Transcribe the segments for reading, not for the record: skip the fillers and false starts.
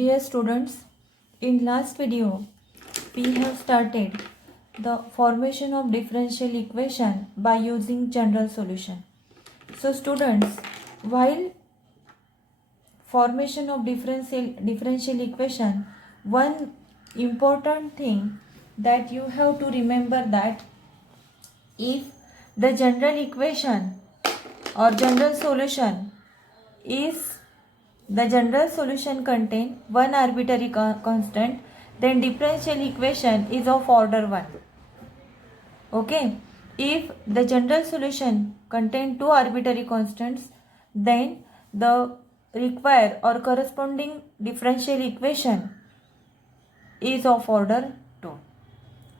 Dear students, in last video we have started the formation of differential equation by using general solution. So students, while formation of differential equation, one important thing that you have to remember that if the general equation or general solution is the general solution contain one arbitrary constant, then differential equation is of order 1. Okay, if the general solution contain two arbitrary constants, then the required or corresponding differential equation is of order 2.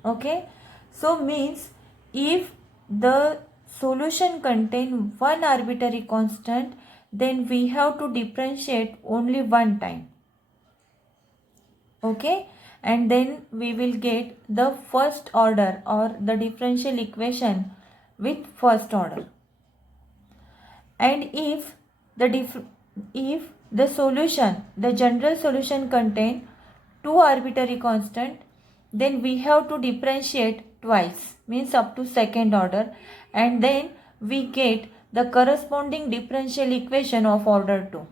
Okay, so means if the solution contain one arbitrary constant, then we have to differentiate only one time. Okay, and then we will get the first order or the differential equation with first order. And if the solution, the general solution contain two arbitrary constant, then we have to differentiate twice, means up to second order, and then we get the corresponding differential equation of order 2.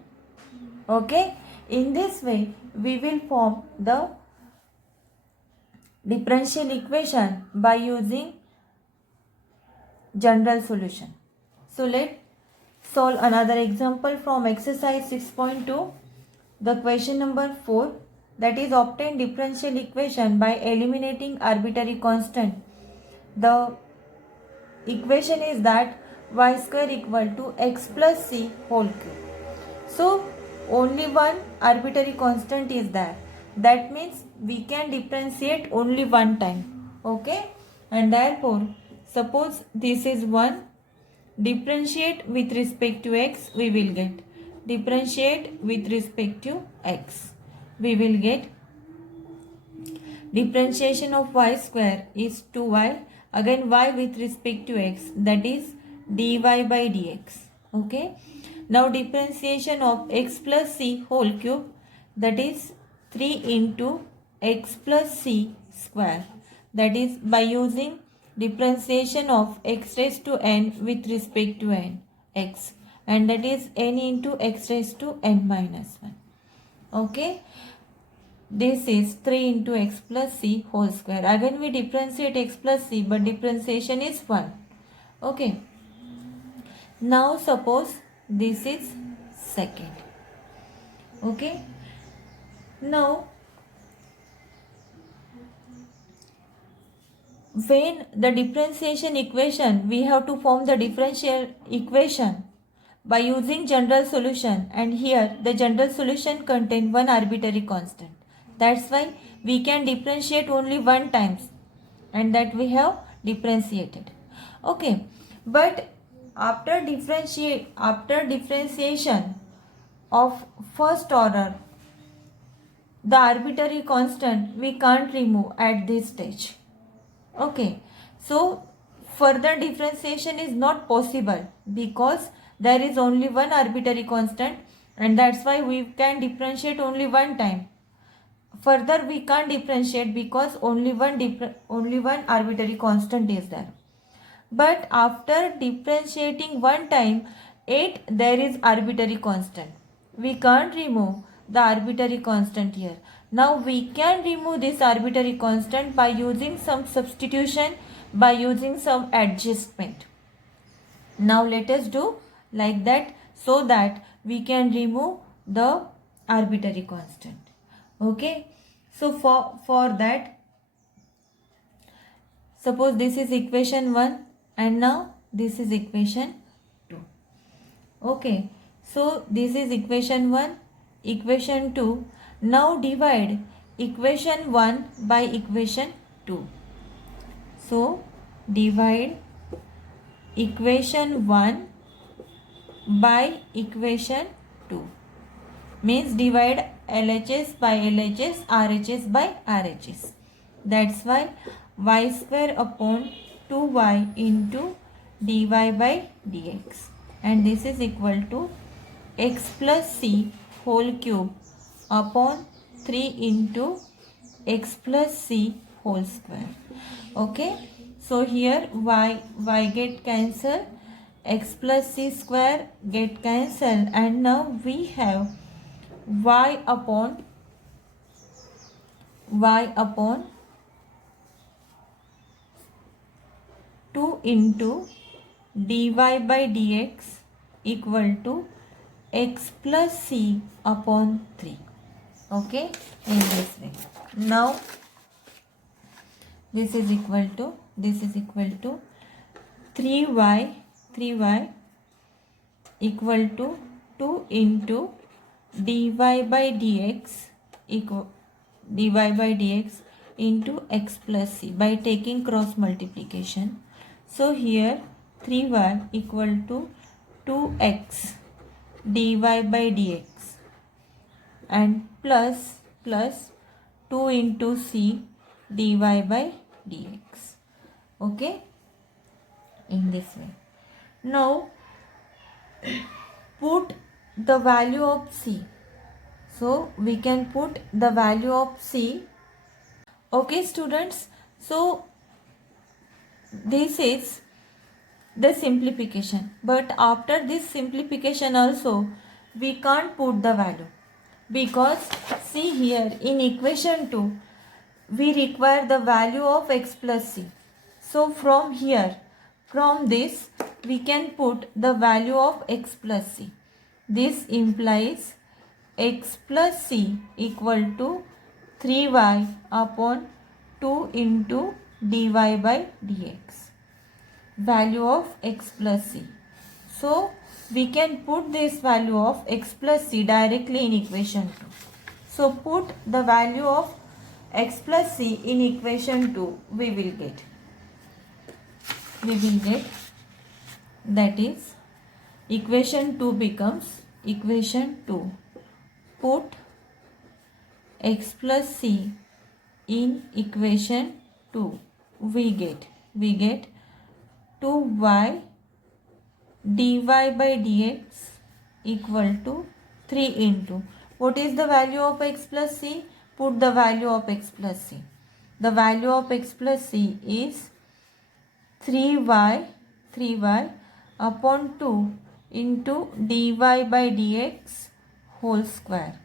Okay, in this way we will form the differential equation by using general solution. So let's solve another example from exercise 6.2. The question number 4, that is obtain differential equation by eliminating arbitrary constant. The equation is that y square equal to x plus c whole cube. So only one arbitrary constant is there. That means we can differentiate only one time. Okay, and therefore suppose this is 1, differentiate with respect to x, we will get differentiate with respect to x, we will get differentiation of y square is 2y, again y with respect to x, that is dy by dx. Okay, now differentiation of x plus c whole cube, that is 3 into x plus c square, that is by using differentiation of x raised to n with respect to n x, and that is n into x raised to n minus 1. Okay, this is 3 into x plus c whole square. Again we differentiate x plus c, but differentiation is 1. Okay, now suppose this is second. Okay, now when the differentiation equation, we have to form the differential equation by using general solution, and here the general solution contain one arbitrary constant. That's why we can differentiate only one times, and that we have differentiated. Okay, but after differentiation of first order, the arbitrary constant we can't remove at this stage. Okay, so further differentiation is not possible because there is only one arbitrary constant, and that's why we can differentiate only one time. Further we can't differentiate because only one arbitrary constant is there. But after differentiating one time, yet there is arbitrary constant. We can't remove the arbitrary constant here. Now we can remove this arbitrary constant by using some substitution, by using some adjustment. Now let us do like that so that we can remove the arbitrary constant. Okay, so for that, suppose this is equation 1 and now this is equation 2. Okay, so this is equation 1, equation 2. Now divide equation 1 by equation 2. So divide equation 1 by equation 2, means divide LHS by LHS, RHS by RHS. That's why y square upon 2y into dy by dx, and this is equal to x plus c whole cube upon 3 into x plus c whole square. Okay, so here y get cancelled, x plus c square get cancelled, and now we have y upon 2 into dy by dx equal to x plus c upon 3. Okay, in this way. Now this is equal to 3y equal to 2 into dy by dx into x plus c by taking cross multiplication. So here 3y equal to 2x dy by dx and plus 2 into c dy by dx. Okay, in this way. Now put the value of c. So we can put the value of c. Okay students, so this is the simplification, but after this simplification also we can't put the value, because see here in equation 2 we require the value of x plus c. So from here, from this we can put the value of x plus c. This implies x plus c equal to 3y upon 2 into dy by dx, value of x plus c. So we can put this value of x plus c directly in equation 2. So put the value of x plus c in equation 2, we will get that is equation 2 becomes equation 2. Put x plus c in equation 2, we get 2y dy by dx equal to 3 into, what is the value of x plus c? Put the value of x plus c. The value of x plus c is 3y upon 2 into dy by dx whole square,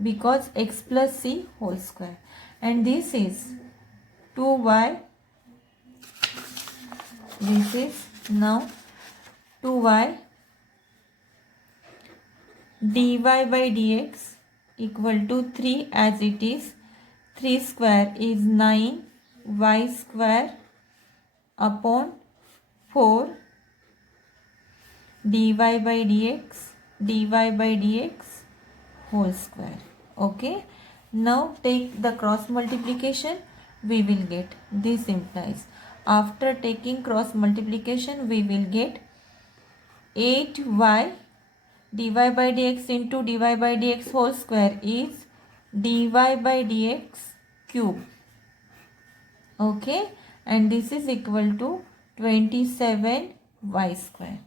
because x plus c whole square, and this is 2y. This is now 2y dy by dx equal to 3, as it is 3 square is 9 y square upon 4 dy by dx whole square. Okay, now take the cross multiplication, we will get, this implies after taking cross multiplication we will get 8y dy by dx into dy by dx whole square is dy by dx cube. Okay, and this is equal to 27y square,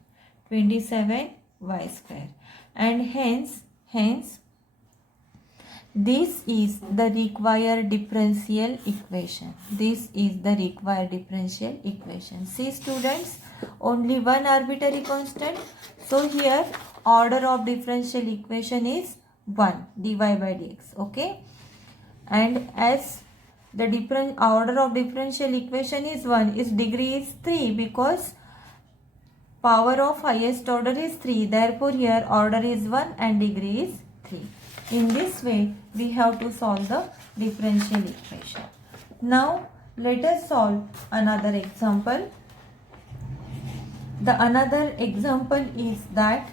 and hence this is the required differential equation. See students, only one arbitrary constant, so here order of differential equation is 1, dy by dx. Okay, and as the different order of differential equation is 1, its degree is 3, because power of highest order is 3, therefore here order is 1 and degree is 3. In this way we have to solve the differential equation. Now let us solve another example. The another example is that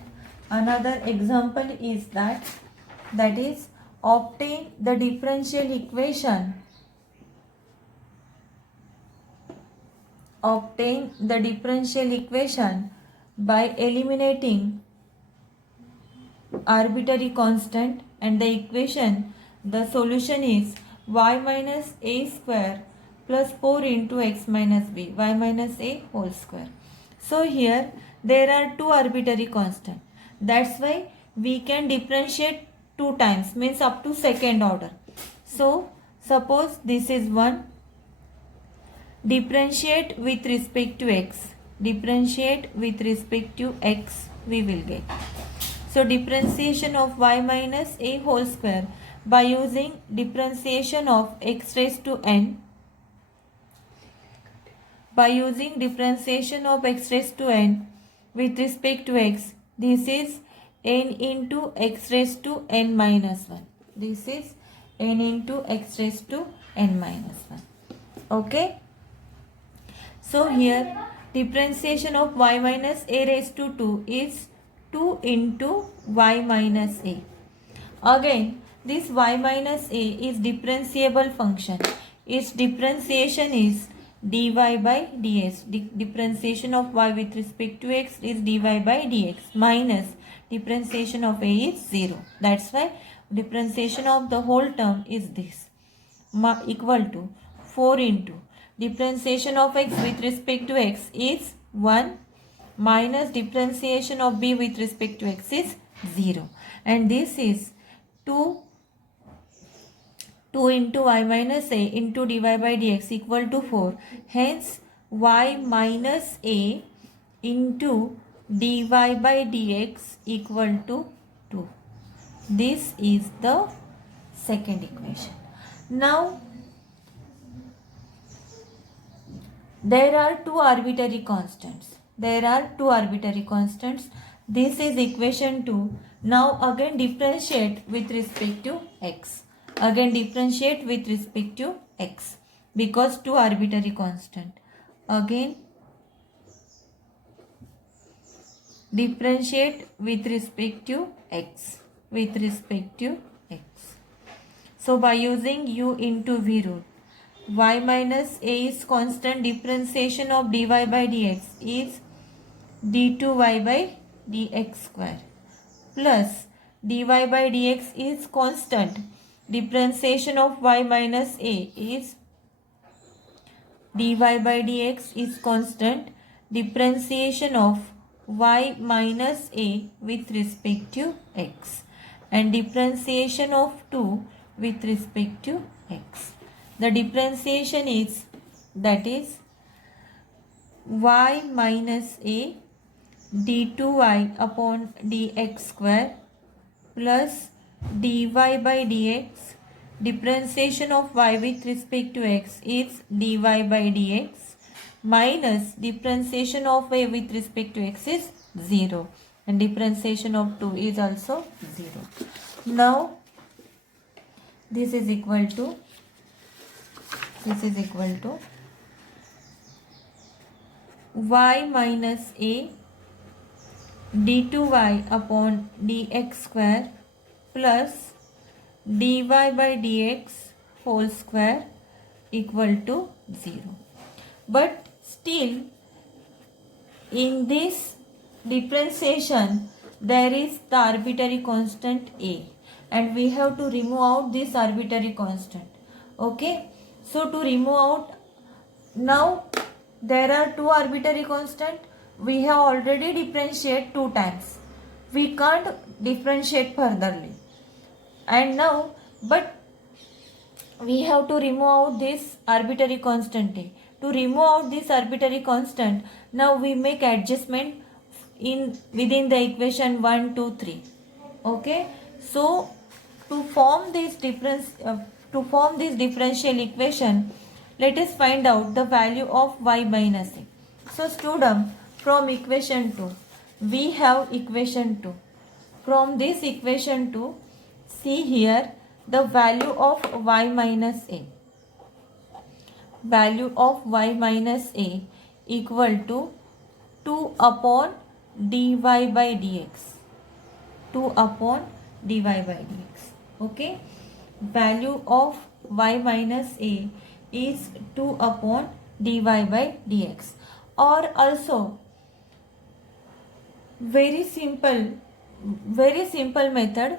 is obtain the differential equation by eliminating arbitrary constant, and the equation, the solution is y minus a square plus 4 into x minus b, y minus a whole square. So here there are two arbitrary constants, that's why we can differentiate 2 times, means up to second order. So suppose this is 1, differentiate with respect to x, differentiate with respect to x, we will get. So differentiation of y minus a whole square by using differentiation of x raised to n, by using differentiation of x raised to n with respect to x, this is n into x raised to n minus 1. This is n into x raised to n minus 1. Okay. So here differentiation of y minus a raised to 2 is 2 into y minus a. Again, this y minus a is differentiable function. Its differentiation is dy by dx. Differentiation of y with respect to x is dy by dx minus differentiation of a is 0. That's why differentiation of the whole term is this, equal to 4 into differentiation of x with respect to x is 1 minus differentiation of b with respect to x is 0. And this is 2 into y minus a into dy by dx equal to 4. Hence, y minus a into dy by dx equal to 2. This is the second equation. Now, there are two arbitrary constants. There are two arbitrary constants. This is equation 2. Now again differentiate with respect to x. Again differentiate with respect to x because two arbitrary constant. Again differentiate with respect to x. With respect to x. So by using u into v root, y minus a is constant, differentiation of dy by dx is d2y by dx square plus dy by dx is constant, differentiation of y minus a is dy by dx is constant, differentiation of y minus a with respect to x, and differentiation of 2 with respect to x. The differentiation is, that is, y minus a d2y upon dx square plus dy by dx, differentiation of y with respect to x is dy by dx minus differentiation of a with respect to x is 0 and differentiation of 2 is also 0. Now this is equal to y minus a d2y upon dx square plus dy by dx whole square equal to 0. But still in this differentiation there is the arbitrary constant a, and we have to remove out this arbitrary constant. Okay, so to remove out, now there are two arbitrary constant. We have already differentiated 2 times. We can't differentiate furtherly. And now, but we have to remove out this arbitrary constant a. To remove out this arbitrary constant, now we make adjustment within the equation 1, 2, 3. Okay. So to form this differential equation, let us find out the value of y minus a. So student, from equation 2, we have equation 2. From this equation 2, see here the value of y minus a. Value of y minus a equal to 2 upon dy by dx. 2 upon dy by dx. Okay. Value of y minus a is 2 upon dy by dx. Or also very simple method,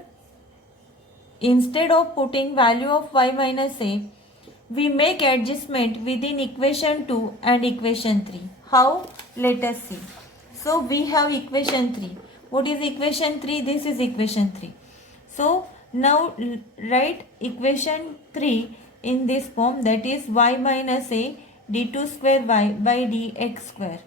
instead of putting value of y minus a, we make adjustment within equation 2 and equation 3. How? Let us see. So we have equation 3. What is equation 3? This is equation 3. So Now write equation 3 in this form, that is y minus a d2 square y by dx square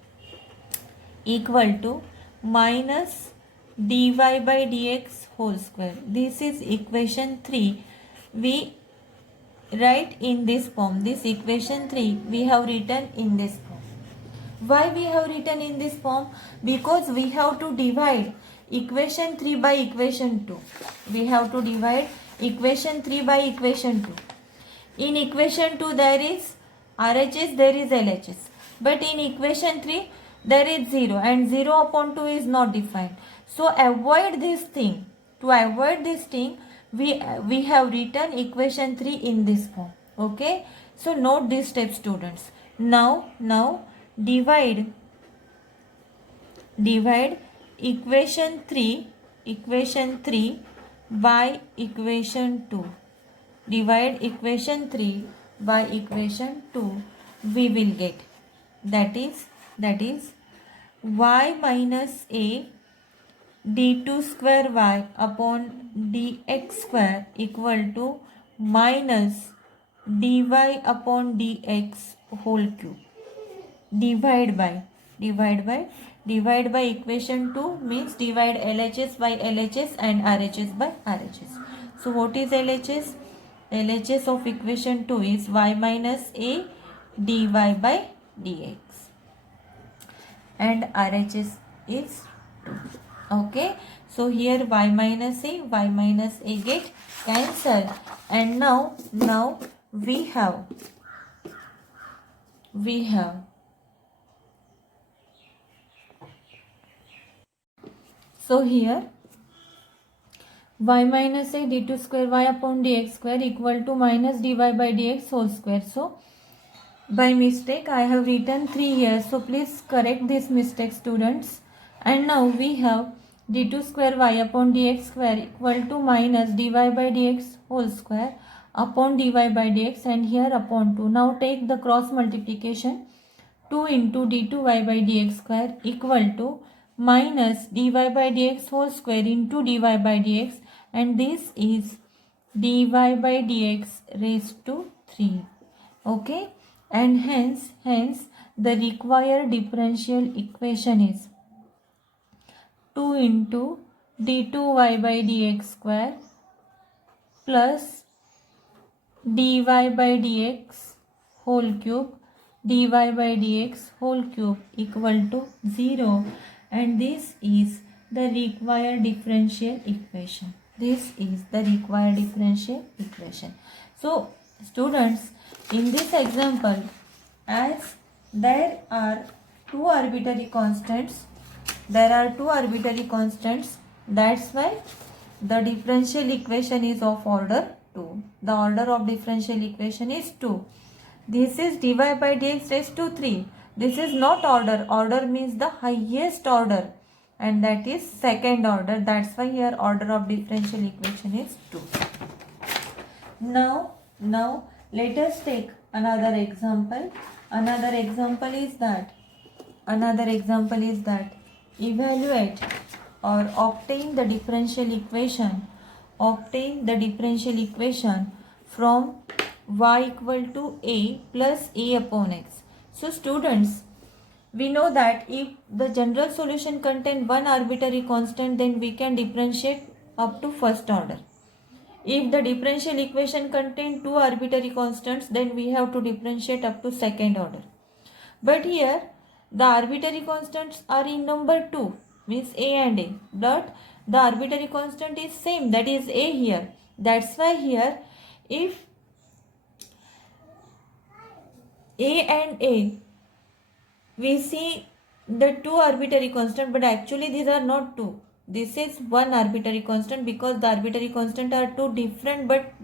equal to minus dy by dx whole square. This is equation 3. We write in this form. This equation 3 we have written in this form. Why we have written in this form? Because we have to divide equation 3 by equation 2. We have to divide equation 3 by equation 2. In equation 2 there is RHS, there is LHS. But in equation 3 there is 0 and 0 upon 2 is not defined. So avoid this thing. To avoid this thing, we have written equation 3 in this form. Okay. So note this step, students. Now divide equation 3 by equation 2. Divide equation 3 by equation 2. We will get that is y minus a d2 square y upon dx square equal to minus dy upon dx whole cube. Divide by equation 2 means divide LHS by LHS and RHS by RHS. So what is LHS? LHS of equation 2 is y minus a dy by dx and RHS is 2. Okay, so here y minus a get cancelled, and now we have so here y minus a d2 square y upon dx square equal to minus dy by dx whole square. So by mistake I have written 3 here, so please correct this mistake, students. And now we have d2 square y upon dx square equal to minus dy by dx whole square upon dy by dx and here upon 2. Now take the cross multiplication. 2 into d2y by dx square equal to minus dy by dx whole square into dy by dx, and this is dy by dx raised to 3. Okay, and hence the required differential equation is 2 into d2y by dx square plus dy by dx whole cube dy by dx whole cube equal to 0, and this is the required differential equation. This is the required differential equation. So students, in this example, as there are two arbitrary constants, that's why the differential equation is of order 2. The order of differential equation is 2. This is dy by dx raised to 3. This is not order. Order means the highest order, and that is second order. That's why here order of differential equation is 2. Now let us take another example. Another example is that evaluate or obtain the differential equation from y equal to a plus a upon x. So students, we know that if the general solution contains one arbitrary constant, then we can differentiate up to first order. If the differential equation contains two arbitrary constants, then we have to differentiate up to second order. But here the arbitrary constants are in number 2, means a and a, but the arbitrary constant is same, that is a here. That's why here if a and a, we see the two arbitrary constant, but actually these are not two. This is one arbitrary constant, because the arbitrary constant are two different but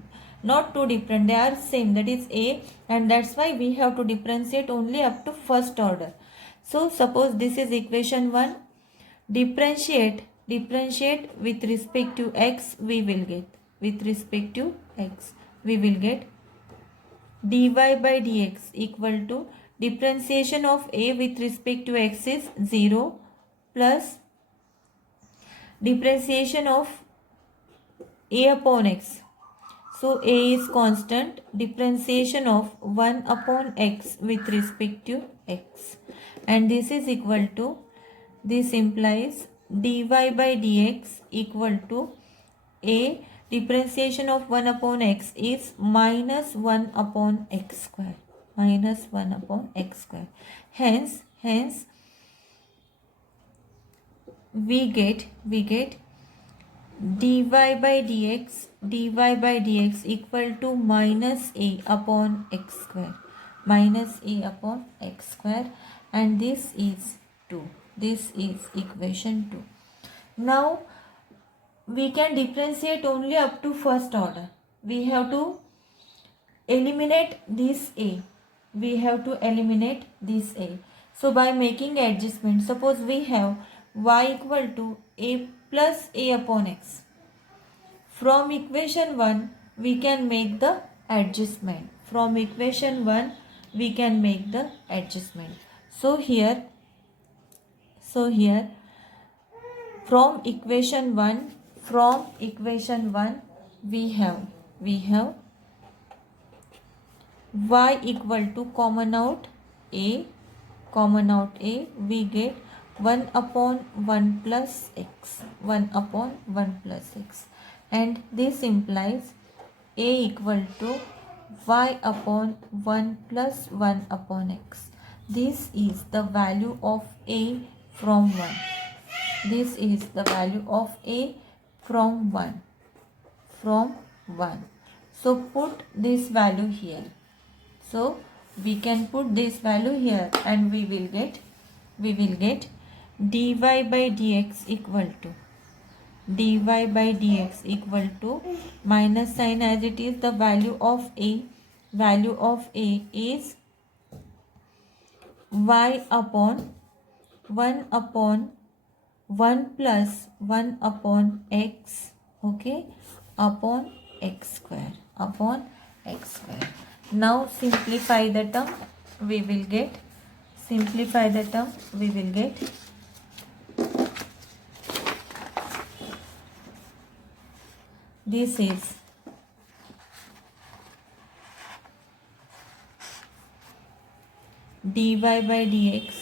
not two different, they are same, that is a, and that's why we have to differentiate only up to first order. So suppose this is equation 1, differentiate with respect to x, we will get dy by dx equal to differentiation of a with respect to x is 0 plus differentiation of a upon x. So a is constant, differentiation of 1 upon x with respect to x, and this is equal to, this implies dy by dx equal to a differentiation of 1 upon x is minus 1 upon x square, minus 1 upon x square. Hence we get dy by dx equal to minus a upon x square, minus a upon x square, and this is 2. This is equation 2. Now we can differentiate only up to first order. We have to eliminate this a. We have to eliminate this a. So by making adjustment, suppose we have y equal to a plus a upon x. From equation 1, we can make the adjustment. From equation 1, we can make the adjustment. So here from equation 1 we have y equal to common out a, we get 1 upon 1 plus x, 1 upon 1 plus x, and this implies a equal to y upon 1 plus 1 upon x. This is the value of a from 1. This is the value of a from 1. So put this value here. So we can put this value here, and we will get dy by dx equal to minus sign as it is, the value of a is y upon 1 upon 1 plus 1 upon x, okay, upon x square, Now simplify the term, we will get this is dy by dx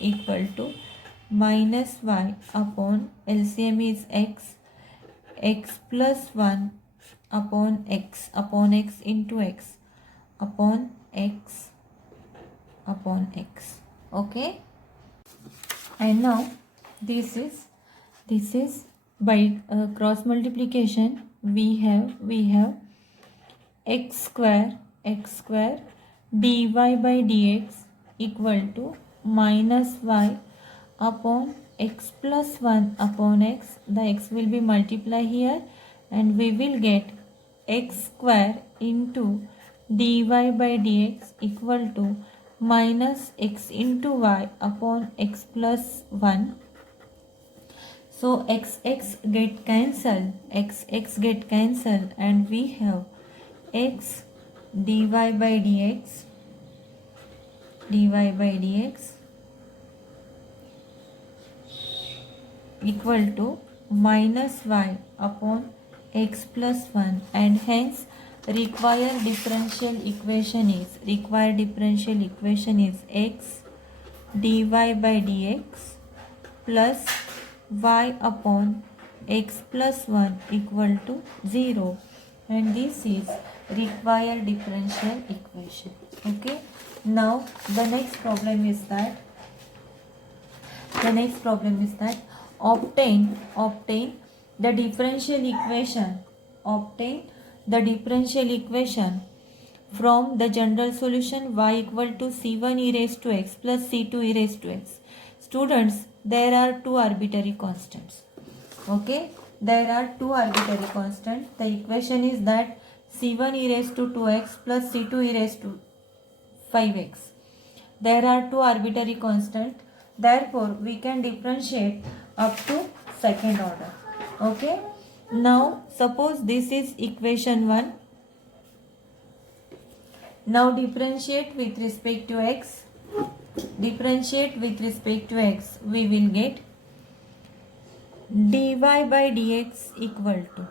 equal to minus y upon LCM is x plus 1 upon x into x upon x, okay. And now this is by cross multiplication we have x square dy by dx equal to minus y upon x plus 1 upon x. The x will be multiplied here, and we will get x square into dy by dx equal to minus x into y upon x plus 1. So x get cancelled, and we have x dy by dx equal to minus y upon x plus 1, and hence required differential equation is x dy by dx plus y upon x plus 1 equal to 0, and this is required differential equation, okay. Now the next problem is that obtain the differential equation from the general solution y equal to c1 e raised to x plus c2 e raised to x. Students, there are two arbitrary constants, okay. There are two arbitrary constants. The equation is that c1 e raised to 2x plus c2 e raised to 5x. There are two arbitrary constants. Therefore, we can differentiate up to second order. Okay. Now, suppose this is equation 1. Now, differentiate with respect to x. We will get dy by dx equal to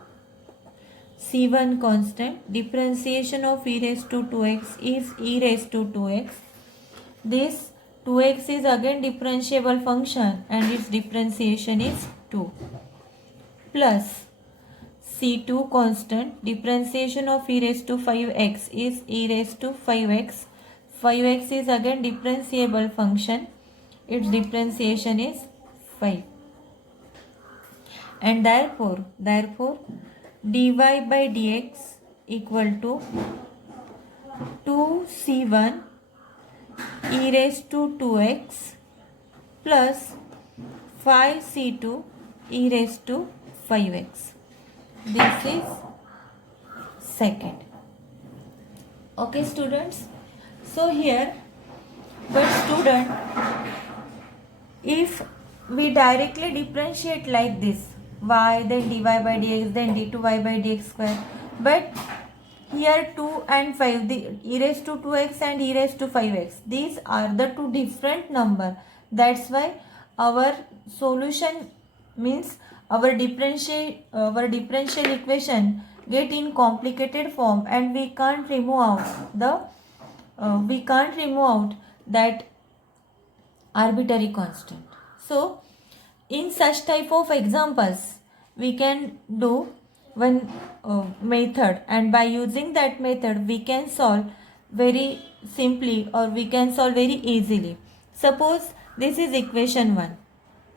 C1 constant, differentiation of e raised to 2x is e raised to 2x. This 2x is again differentiable function and its differentiation is 2, plus C2 constant, differentiation of e raised to 5x is e raised to 5x. 5x is again differentiable function, its differentiation is 5. And therefore dy by dx equal to 2c1 e raised to 2x plus 5c2 e raised to 5x. This is second. Okay, students. So here, but student, if we directly differentiate like this, y then dy by dx then d2y by dx square, but here 2 and 5, the e raised to 2x and e raised to 5x, these are the two different number. That's why our solution means our differential equation get in complicated form, and we can't remove out that arbitrary constant. So in such type of examples we can do one method, and by using that method we can solve very simply or we can solve very easily. Suppose this is equation 1.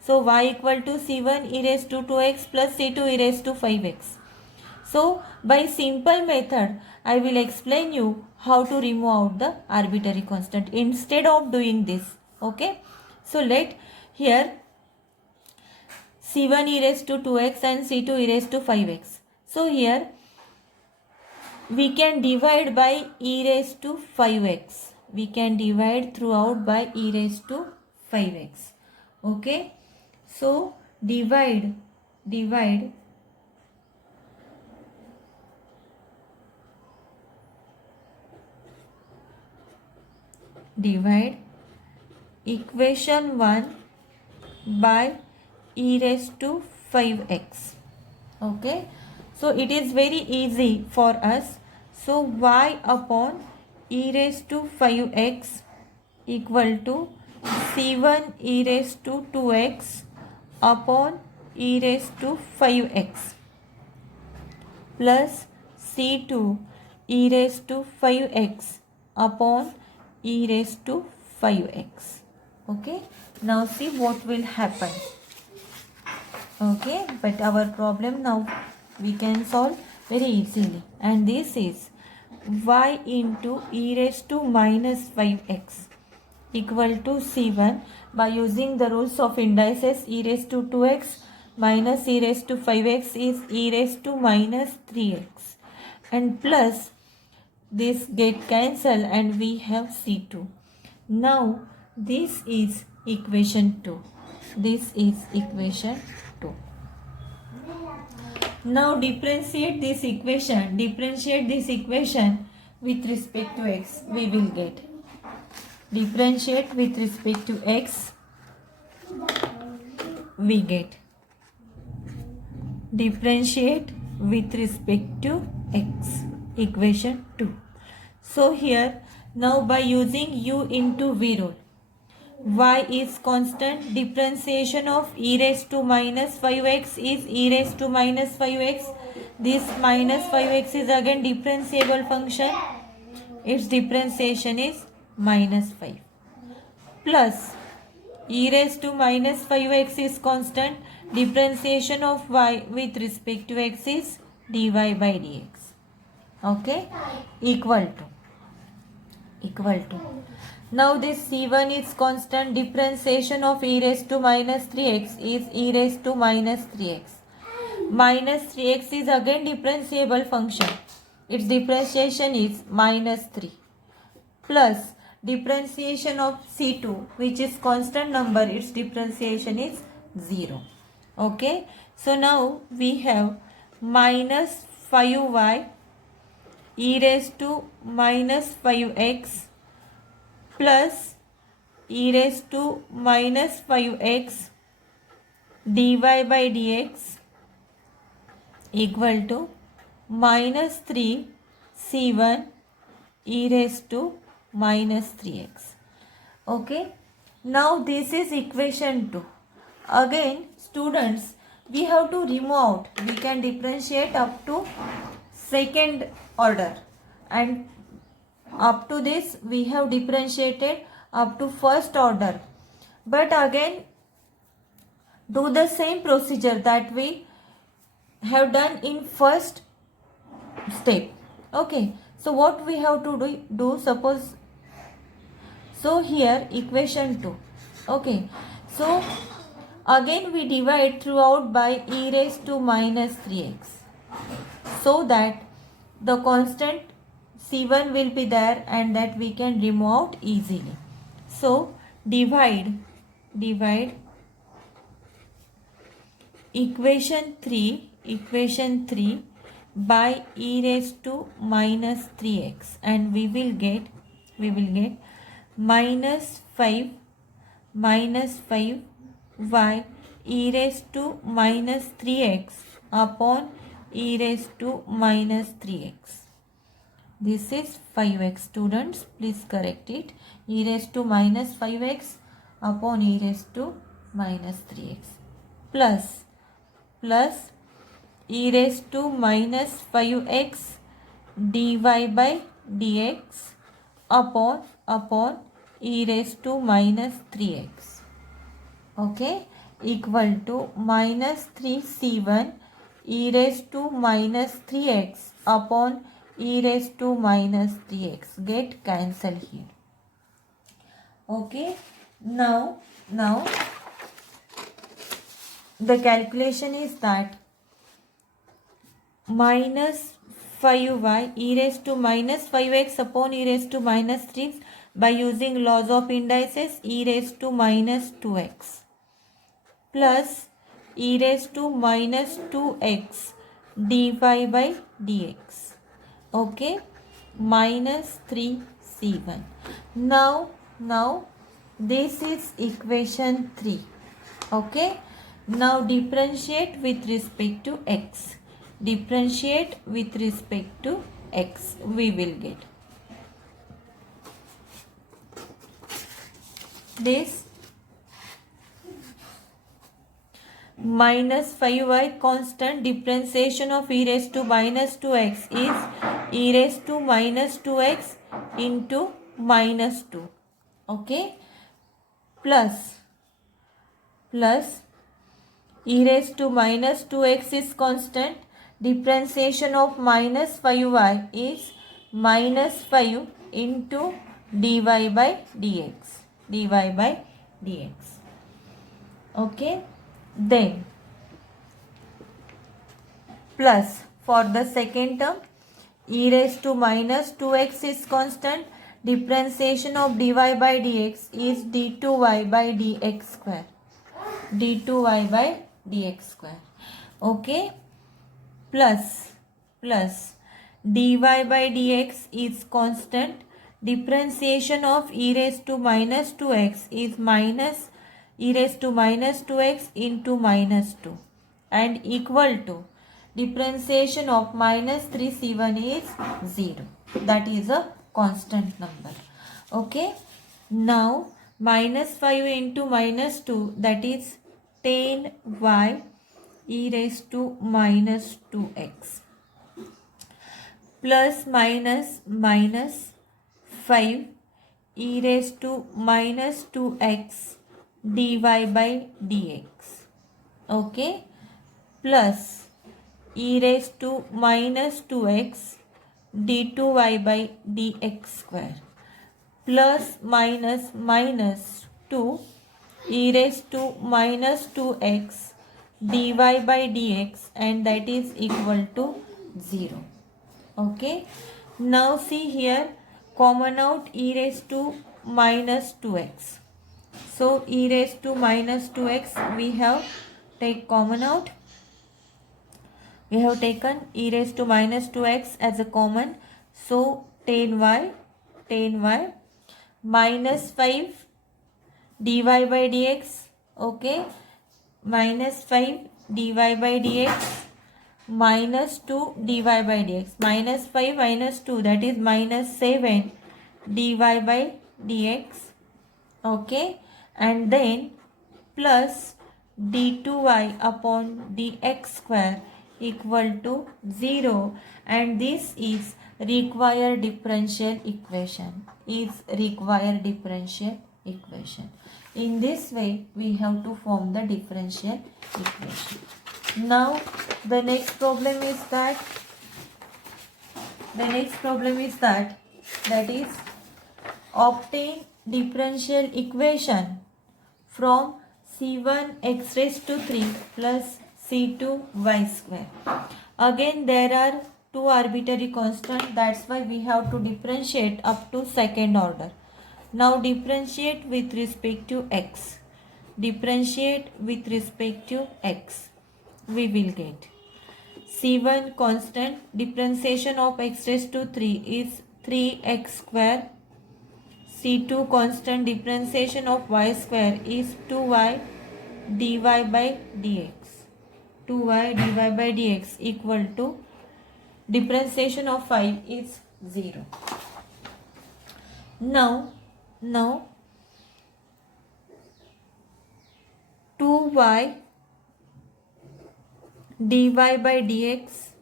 So y equal to c1 e raised to 2x plus c2 e raised to 5x. So by simple method I will explain you how to remove out the arbitrary constant instead of doing this. Okay. So let here c1 e raised to 2x and c2 e raised to 5x. So here we can divide by e raised to 5x. We can divide throughout by e raised to 5x. Okay. So divide equation 1 by e raised to 5x. Okay. So it is very easy for us. So y upon e raised to 5x equal to c1 e raised to 2x upon e raised to 5x plus c2 e raised to 5x upon e raised to 5x. Okay. Now see what will happen. Okay. But our problem now we can solve very easily. And this is y into e raised to minus 5x equal to c1 by using the rules of indices. E raised to 2x minus e raised to 5x is e raised to minus 3x, and plus this get cancelled and we have c2. Now this is equation 2. This is equation 2. Now differentiate this equation with respect to x. We will get differentiate with respect to x, we get differentiate with respect to x, equation 2. So here now by using u into v rule, y is constant, differentiation of e raised to minus 5x is e raised to minus 5x. This minus 5x is again differentiable function, its differentiation is minus 5, plus e raised to minus 5x is constant, differentiation of y with respect to x is dy by dx. Okay, equal to now this c1 is constant, differentiation of e raised to minus 3x is e raised to minus 3x. Minus 3x is again differentiable function, its differentiation is minus 3, plus differentiation of c2 which is constant number, its differentiation is 0. Okay. So now we have minus 5y e raised to minus 5x plus e raised to minus 5x dy by dx equal to minus 3 c1 e raised to minus 3x. Okay, now this is equation 2. Again students, we have to remove out. We can differentiate up to second order, and up to this we have differentiated up to first order, but again do the same procedure that we have done in first step. Okay, so what we have to do suppose, so here equation 2. Okay, so again we divide throughout by e raised to minus 3x, so that the constant c1 will be there and that we can remove out easily. So divide equation 3 by e raised to minus 3x, and we will get minus 5 y e raised to minus 3x upon e raised to minus 3x. This is 5x students, please correct it. E raised to minus 5x upon e raised to minus 3x plus e raised to minus 5x dy by dx upon e raised to minus 3x. Okay, equal to minus 3 c1 e raised to minus 3x upon e raised to minus 3x get cancelled here. Okay, now the calculation is that minus 5y e raised to minus 5x upon e raised to minus 3 by using laws of indices e raised to minus 2x plus e raised to minus 2x dy by dx. Okay, minus 3 c1. Now this is equation 3. Okay, now differentiate with respect to x. Differentiate with respect to x, we will get this minus 5y constant differentiation of e raised to minus 2x is e raised to minus 2x into minus 2. Okay, plus e raised to minus 2x is constant. Differentiation of minus 5y is minus 5 into dy by dx. Okay, then plus for the second term e raised to minus 2x is constant. Differentiation of dy by dx is d2y by dx square. Okay, plus dy by dx is constant. Differentiation of e raised to minus 2x is minus e raised to minus 2x into minus 2 and equal to differentiation of minus 3 c1 is 0. That is a constant number. Okay, now minus 5 into minus 2, that is 10y e raised to minus 2x plus minus 5 e raised to minus 2x dy by dx. Okay, plus e raised to minus 2x d2y by dx square plus minus 2 e raised to minus 2x dy by dx, and that is equal to 0. Okay, now see here, common out e raised to minus 2x. So e raised to minus 2x we have take common out. We have taken e raised to minus 2x as a common. So 10y minus 5 dy by dx. Okay, minus 5 dy by dx minus 2 dy by dx. Minus 5 minus 2, that is minus 7 dy by dx. Okay, and then plus d2y upon dx square equal to 0, and this is required differential equation. In this way we have to form the differential equation. Now the next problem is that is obtain differential equation from c1 x raised to 3 plus c2 y square. Again there are two arbitrary constants, that's why we have to differentiate up to second order. Now differentiate with respect to x. We will get c1 constant, differentiation of x raised to 3 is 3x square. c2 constant, differentiation of y square is 2y dy by dx. 2y dy by dx equal to differentiation of 5 is 0. Now 2y dy by dx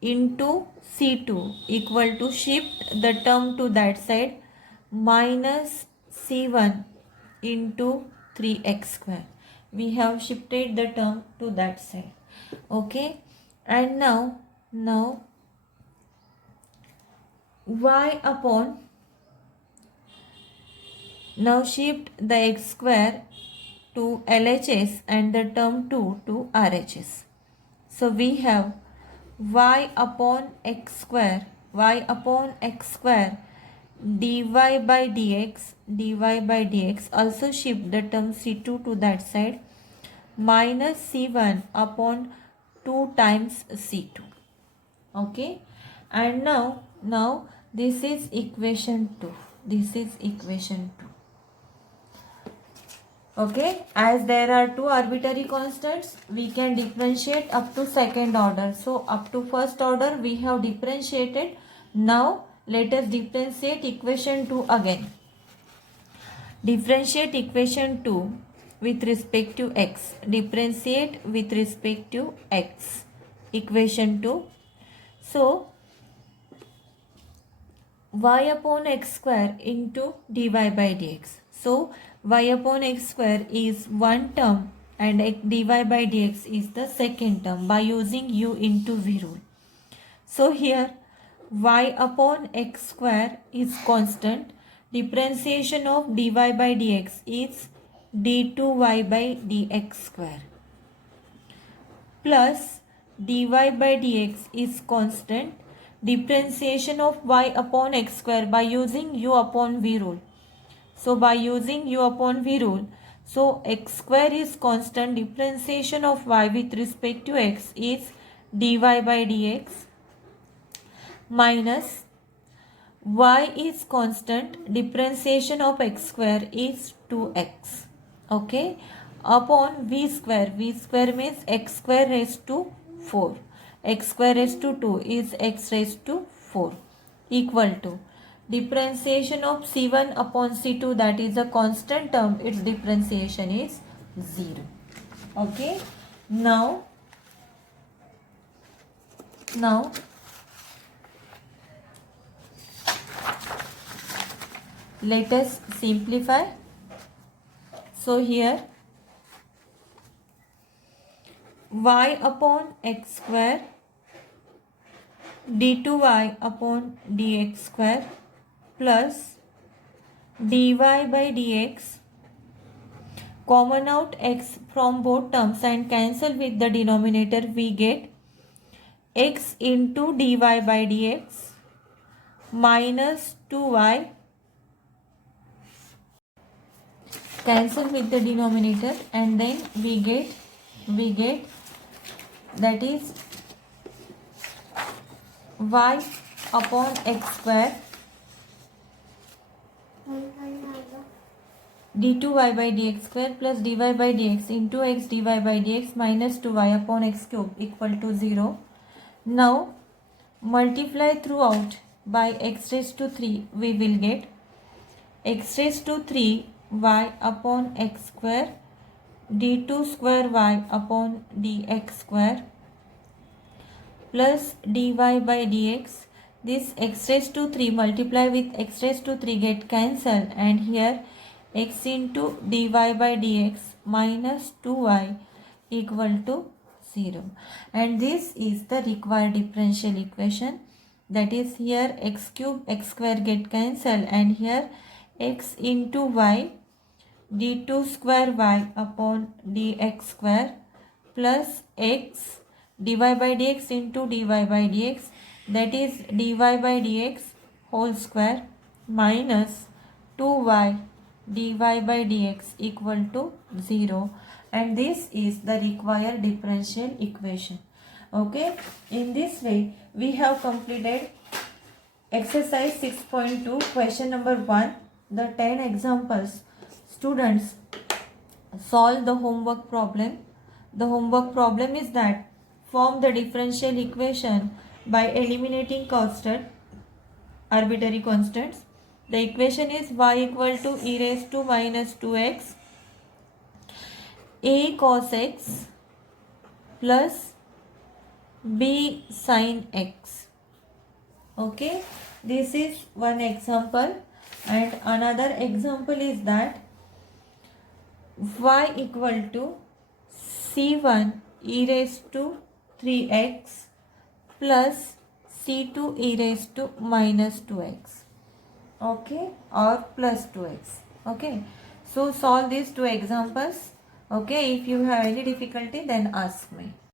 into c2 equal to, shift the term to that side, minus c1 into 3x square. We have shifted the term to that side. Okay, and now y upon, now shift the x square to LHS and the term 2 to RHS. So we have y upon x square dy by dx, also shift the term c2 to that side, minus c1 upon 2 times c2. Okay, and now this is equation 2. Okay, as there are two arbitrary constants, we can differentiate up to second order. So up to first order we have differentiated. Now let us differentiate equation 2 again. Differentiate equation 2 with respect to x. Equation 2. So y upon x square into dy by dx. So y upon x square is one term and dy by dx is the second term by using u into v rule. So here y upon x square is constant. Differentiation of dy by dx is d2y by dx square, plus dy by dx is constant. Differentiation of y upon x square by using u upon v rule. So by using u upon v rule, so x square is constant. Differentiation of y with respect to x is dy by dx, minus y is constant. Differentiation of x square is 2x. Okay, upon v square means x square raised to 4. X square raised to 2 is x raised to 4, equal to differentiation of c1 upon c2, that is a constant term, its differentiation is 0. Okay, now let us simplify. So here y upon x square d2y upon dx square plus dy by dx, common out x from both terms and cancel with the denominator, we get x into dy by dx minus 2y, cancel with the denominator, and then we get that is y upon x square d2y by dx square plus dy by dx into x dy by dx minus 2y upon x cube equal to 0. Now multiply throughout by x raised to 3, we will get x raised to 3 y upon x square d2 square y upon dx square plus dy by dx. This x raised to 3 multiply with x raised to 3 get cancelled, and here x into dy by dx minus 2y equal to 0. And this is the required differential equation. That is, here x cube x square get cancelled, and here x into y d2 square y upon dx square plus x dy by dx into dy by dx, that is dy by dx whole square minus 2y dy by dx equal to 0. And this is the required differential equation. Okay, in this way we have completed exercise 6.2 question number 1, the 10 examples. Students, solve the homework problem. The homework problem is that form the differential equation by eliminating constant, arbitrary constants. The equation is y equal to e raised to minus 2x a cos x plus b sin x. Okay, this is one example, and another example is that y equal to c1 e raised to 3x plus c2 e raised to minus 2x. Okay, or plus 2x. Okay, so solve these two examples. Okay, if you have any difficulty then ask me.